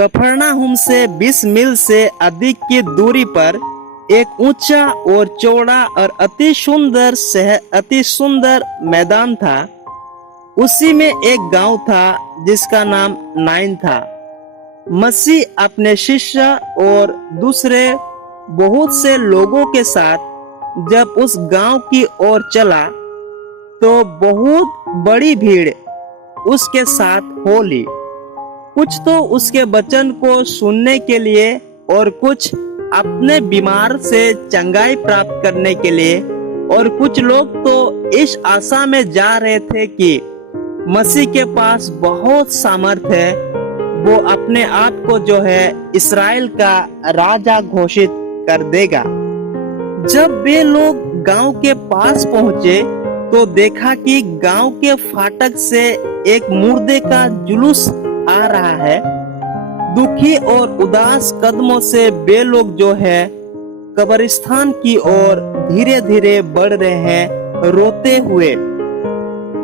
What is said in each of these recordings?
कफरनहूम से 20 मील से अधिक की दूरी पर एक ऊंचा और चौड़ा और अति सुंदर मैदान था। उसी में एक गांव था जिसका नाम नाइन था। मसीह अपने शिष्य और दूसरे बहुत से लोगों के साथ जब उस गांव की ओर चला तो बहुत बड़ी भीड़ उसके साथ हो ली। कुछ तो उसके वचन को सुनने के लिए और कुछ अपने बीमार से चंगाई प्राप्त करने के लिए, और कुछ लोग तो इस आशा में जा रहे थे कि मसीह के पास बहुत सामर्थ है, वो अपने आप को जो है इस्राएल का राजा घोषित कर देगा। जब वे लोग गांव के पास पहुंचे तो देखा कि गांव के फाटक से एक मुर्दे का जुलूस आ रहा है। दुखी और उदास कदमों से वे लोग जो है कब्रिस्तान की ओर धीरे धीरे बढ़ रहे हैं, रोते हुए।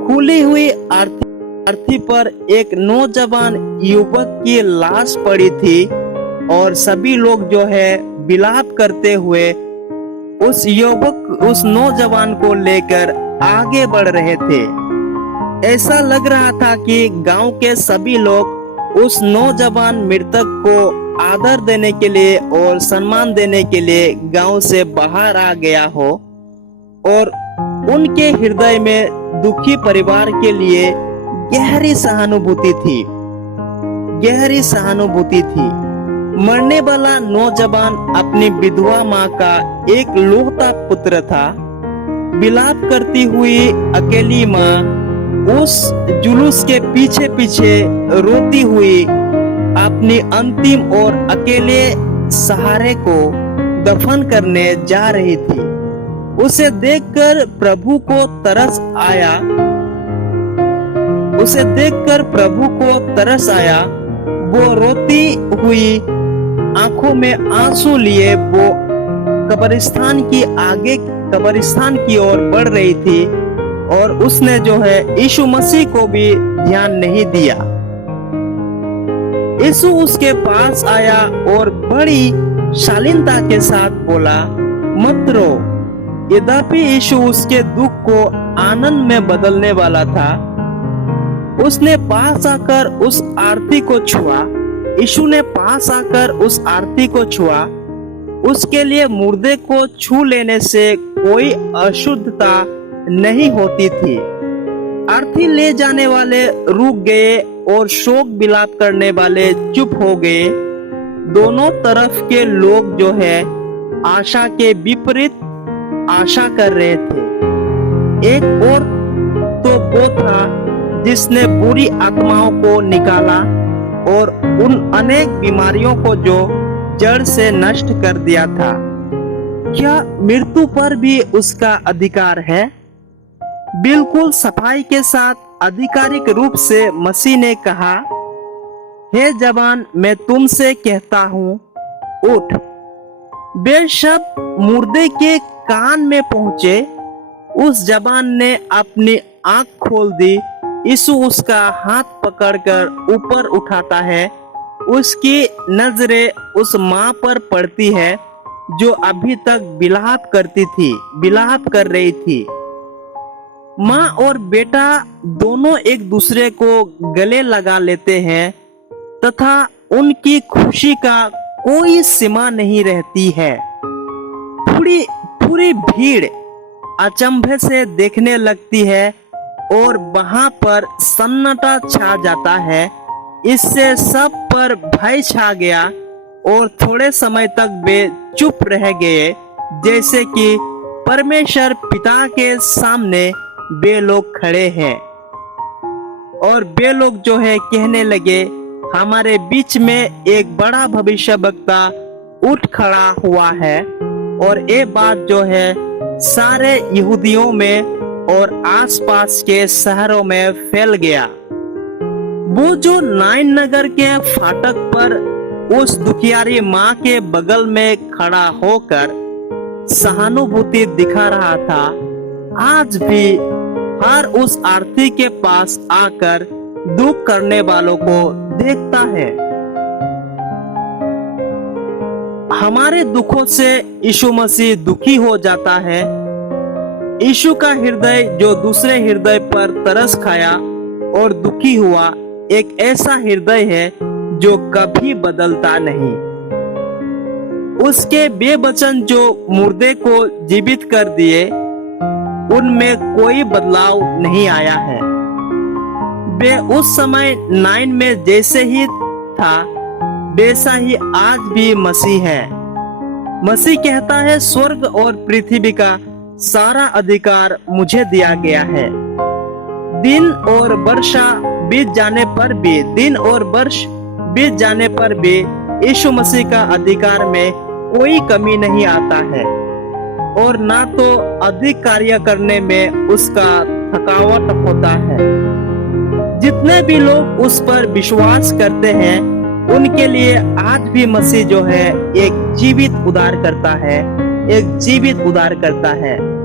खुली हुई अर्थी पर एक नौजवान युवक की लाश पड़ी थी और सभी लोग जो है विलाप करते हुए उस नौजवान को लेकर आगे बढ़ रहे थे। ऐसा लग रहा था कि गांव के सभी लोग उस नौजवान मृतक को आदर देने के लिए और सम्मान देने के लिए गांव से बाहर आ गया हो, और उनके हृदय में दुखी परिवार के लिए गहरी सहानुभूति थी। मरने वाला नौजवान अपनी विधवा माँ का एक लौता पुत्र था। विलाप करती हुई अकेली माँ उस जुलूस के पीछे पीछे रोती हुई अपनी अंतिम और अकेले सहारे को दफन करने जा रही थी। उसे देखकर प्रभु को तरस आया। वो रोती हुई आंखों में आंसू लिए वो कब्रिस्तान की ओर बढ़ रही थी, और उसने जो है यीशु मसीह को भी ध्यान नहीं दिया। यीशु उसके पास आया और बड़ी शालीनता के साथ बोला, मत रो। यद्यपि यीशु उसके दुख को आनंद में बदलने वाला था, उसने पास आकर उस आरती को छुआ। यीशु ने पास आकर उस आरती को छुआ। उसके लिए मुर्दे को छू लेने से कोई अशुद्धता नहीं होती थी। आरती ले जाने वाले रुक गए और शोक विलाप करने वाले चुप हो गए। दोनों तरफ के लोग जो है आशा के विपरीत आशा कर रहे थे। एक और तो वो था जिसने बुरी आत्माओं को निकाला और उन अनेक बीमारियों को जो जड़ से नष्ट कर दिया था। क्या मृत्यु पर भी उसका अधिकार है? बिल्कुल सफाई के साथ आधिकारिक रूप से मसीह ने कहा, हे जवान, मैं तुमसे कहता हूँ, उठ। वे शब्द मुर्दे के कान में पहुंचे। उस जवान ने अपनी आंख खोल दी। यीशु उसका हाथ पकड़कर ऊपर उठाता है। उसकी नजरें उस माँ पर पड़ती है जो अभी तक विलाप कर रही थी। माँ और बेटा दोनों एक दूसरे को गले लगा लेते हैं तथा उनकी खुशी का कोई सीमा नहीं रहती है। पूरी भीड़ अचंभे से देखने लगती है और वहां पर सन्नाटा छा जाता है। इससे सब पर भय छा गया और थोड़े समय तक वे चुप रह गए, जैसे कि परमेश्वर पिता के सामने वे लोग खड़े हैं। और वे लोग जो है कहने लगे, हमारे बीच में एक बड़ा भविष्यवक्ता उठ खड़ा हुआ है। और ये बात जो है सारे यहूदियों में और आसपास के शहरों में फैल गया। वो जो नाइन नगर के फाटक पर उस दुखियारी माँ के बगल में खड़ा होकर सहानुभूति दिखा रहा था, आज भी हर उस आरती के पास आकर दुख करने वालों को देखता है। हमारे दुखों से यीशु मसीह दुखी हो जाता है। यीशु का हृदय जो दूसरे हृदय पर तरस खाया और दुखी हुआ, एक ऐसा हृदय है जो कभी बदलता नहीं। उसके बेवचन जो मुर्दे को जीवित कर दिए, उनमें कोई बदलाव नहीं आया है। वे उस समय 9 में जैसे ही था वैसा ही आज भी मसीह है। मसीह कहता है, स्वर्ग और पृथ्वी का सारा अधिकार मुझे दिया गया है। दिन और वर्ष बीत जाने पर भी यीशु मसीह का अधिकार में कोई कमी नहीं आता है और ना तो अधिक कार्य करने में उसका थकावट होता है। जितने भी लोग उस पर विश्वास करते हैं, उनके लिए आज भी मसीह जो है एक जीवित उद्धार करता है।